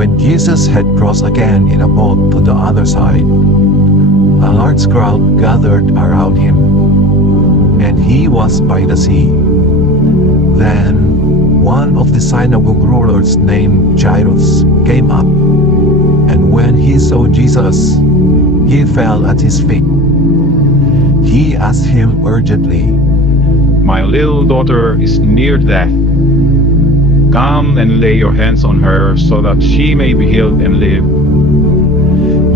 When Jesus had crossed again in a boat to the other side, a large crowd gathered around him, and he was by the sea. Then one of the synagogue rulers named Jairus came up, and when he saw Jesus, he fell at his feet. He asked him urgently, My little daughter is near death. Come and lay your hands on her so that she may be healed and live.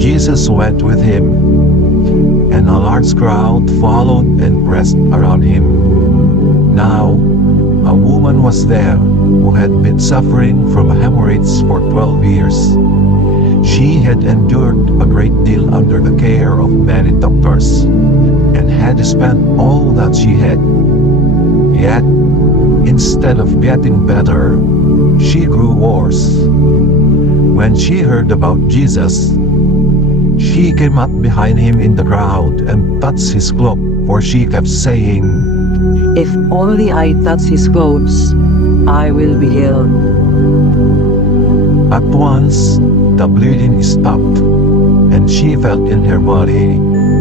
Jesus went with him, and a large crowd followed and pressed around him. Now, a woman was there who had been suffering from hemorrhoids for 12 years. She had endured a great deal under the care of many doctors, and had spent all that she had. Yet, instead of getting better, she grew worse. When she heard about Jesus, she came up behind him in the crowd and touched his cloak, for she kept saying, If only I touch his clothes, I will be healed. At once, the bleeding stopped, and she felt in her body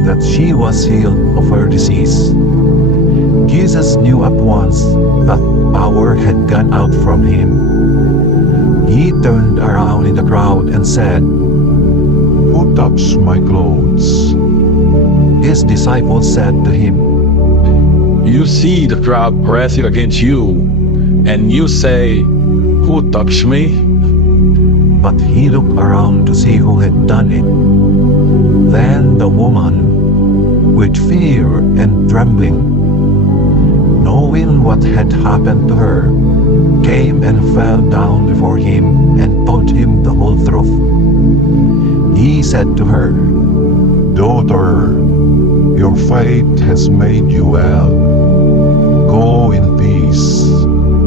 that she was healed of her disease. Jesus knew at once that power had gone out from him. He turned around in the crowd and said, Who touched my clothes? His disciples said to him, You see the crowd pressing against you, and you say, Who touched me? But he looked around to see who had done it. Then the woman, with fear and trembling, knowing what had happened to her, came and fell down before him and told him the whole truth. He said to her, Daughter, your faith has made you well. Go in peace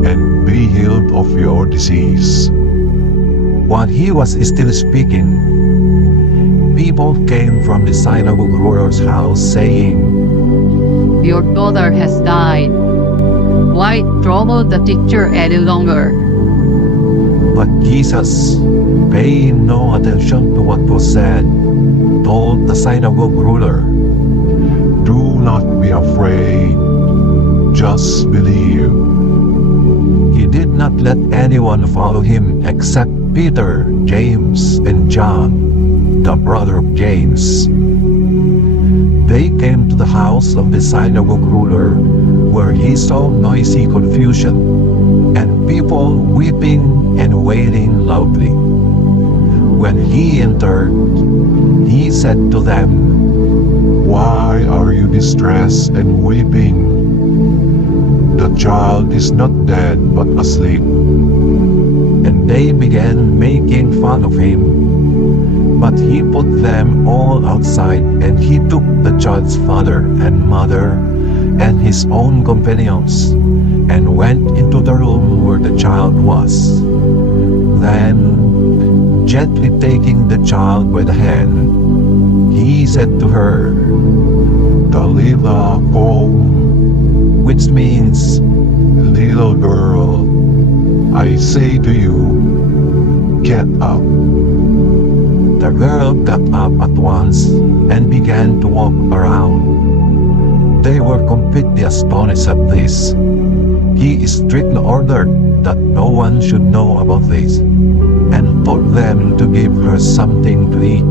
and be healed of your disease. While he was still speaking, people came from the synagogue ruler's house saying, Your daughter has died. Why trouble the teacher any longer? But Jesus, paying no attention to what was said, told the synagogue ruler, Do not be afraid, just believe. He did not let anyone follow him except Peter, James, and John, the brother of James. They came to the house of the synagogue ruler, where he saw noisy confusion, and people weeping and wailing loudly. When he entered, he said to them, Why are you distressed and weeping? The child is not dead but asleep. And they began making fun of him. But he put them all outside, and he took the child's father and mother and his own companions, and went into the room where the child was. Then, gently taking the child by the hand, he said to her, Talitha cum, which means, little girl, I say to you, get up. The girl got up at once and began to walk around. They were completely astonished at this. He strictly ordered that no one should know about this, and told them to give her something to eat.